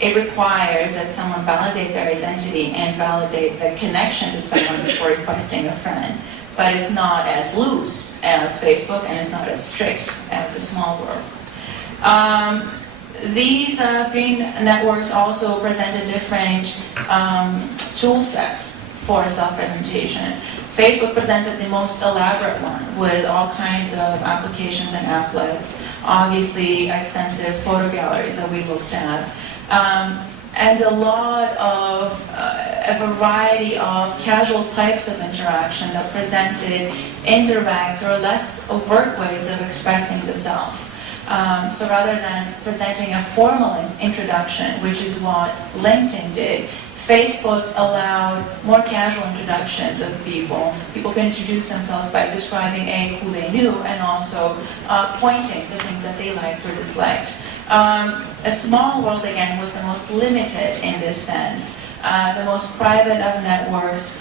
it requires that someone validate their identity and validate the connection to someone before requesting a friend. But it's not as loose as Facebook, and it's not as strict as the small world. These three networks also presented different tool sets for self-presentation. Facebook presented the most elaborate one with all kinds of applications and applets, obviously extensive photo galleries that we looked at, and a lot of a variety of casual types of interaction that presented indirect or less overt ways of expressing the self. So rather than presenting a formal introduction, which is what LinkedIn did, Facebook allowed more casual introductions of people. People could introduce themselves by describing who they knew, and also pointing to things that they liked or disliked. A small world, again, was the most limited in this sense. The most private of networks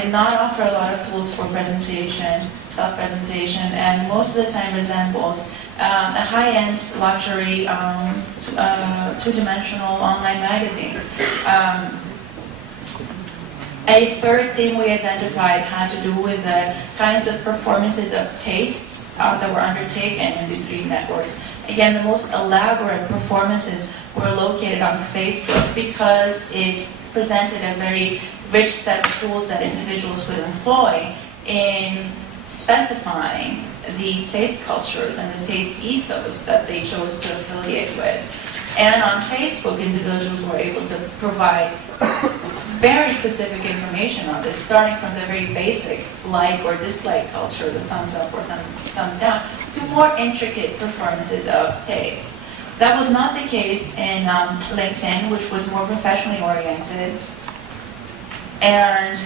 did not offer a lot of tools for presentation, self-presentation, and most of the time resembled a high-end luxury two-dimensional online magazine. A third theme we identified had to do with the kinds of performances of taste that were undertaken in these three networks. Again, the most elaborate performances were located on Facebook because it presented a very rich set of tools that individuals could employ in specifying the taste cultures and the taste ethos that they chose to affiliate with. And on Facebook, individuals were able to provide very specific information on this, starting from the very basic like or dislike culture, the thumbs up or thumbs down, to more intricate performances of taste. That was not the case in LinkedIn, which was more professionally oriented and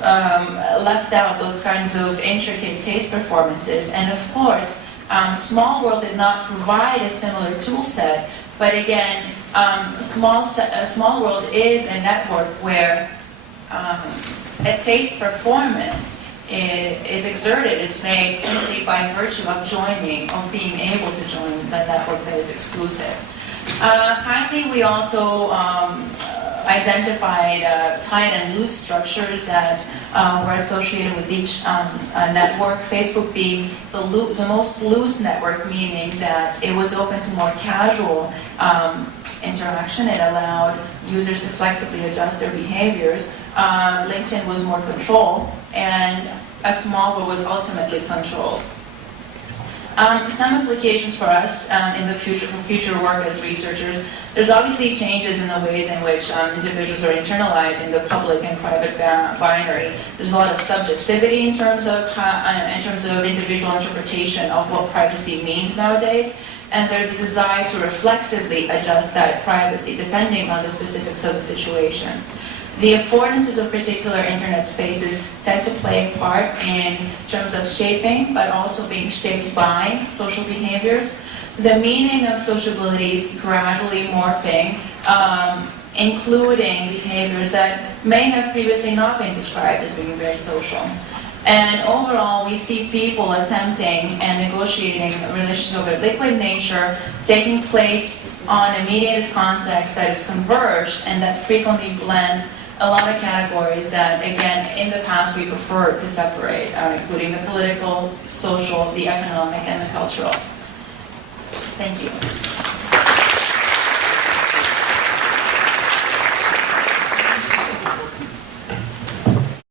left out those kinds of intricate taste performances. And of course, Small World did not provide a similar tool set, but again, Small World is a network where a taste performance is exerted, is made simply by virtue of joining, of being able to join the network that is exclusive. Finally, we also identified tight and loose structures that were associated with each network. Facebook being the most loose network, meaning that it was open to more casual interaction. It allowed users to flexibly adjust their behaviors. LinkedIn was more control, and a small world was ultimately controlled. Some implications for us in the future, for future work as researchers. There's obviously changes in the ways in which individuals are internalizing the public and private binary. There's a lot of subjectivity in terms of individual interpretation of what privacy means nowadays, and there's a desire to reflexively adjust that privacy depending on the specifics of the situation. The affordances of particular internet spaces tend to play a part in terms of shaping, but also being shaped by social behaviors. The meaning of sociability is gradually morphing, including behaviors that may have previously not been described as being very social. And overall, we see people attempting and negotiating relationships of a liquid nature taking place on a mediated context that is converged and that frequently blends a lot of categories that, again, in the past we preferred to separate, including the political, social, the economic, and the cultural. Thank you.